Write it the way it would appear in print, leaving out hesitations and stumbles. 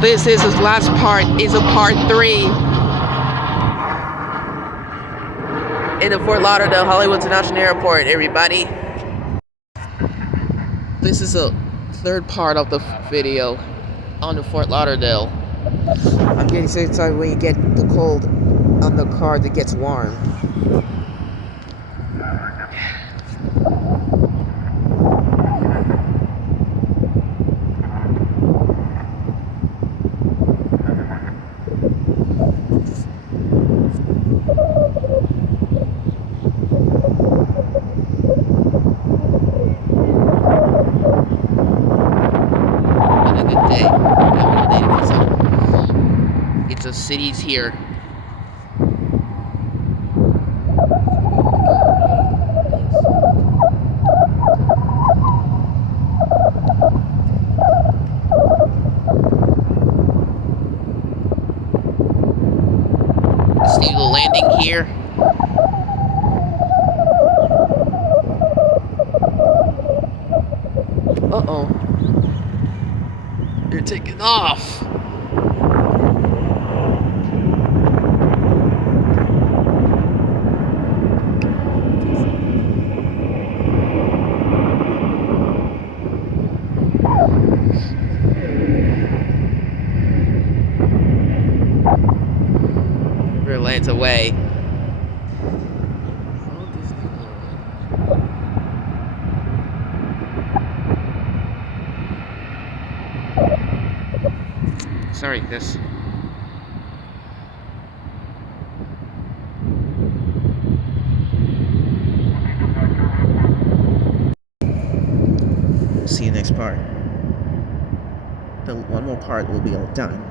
This is his last part. Is a part 3 in the Fort Lauderdale Hollywood International Airport, everybody. This is a third part of the video on the Fort Lauderdale. I'm getting so excited when you get the cold on the car that gets warm. It's the cities here. See the landing here. Uh-oh. You're taking off. River lands away. Sorry, this. See you next part. The one more part will be all done.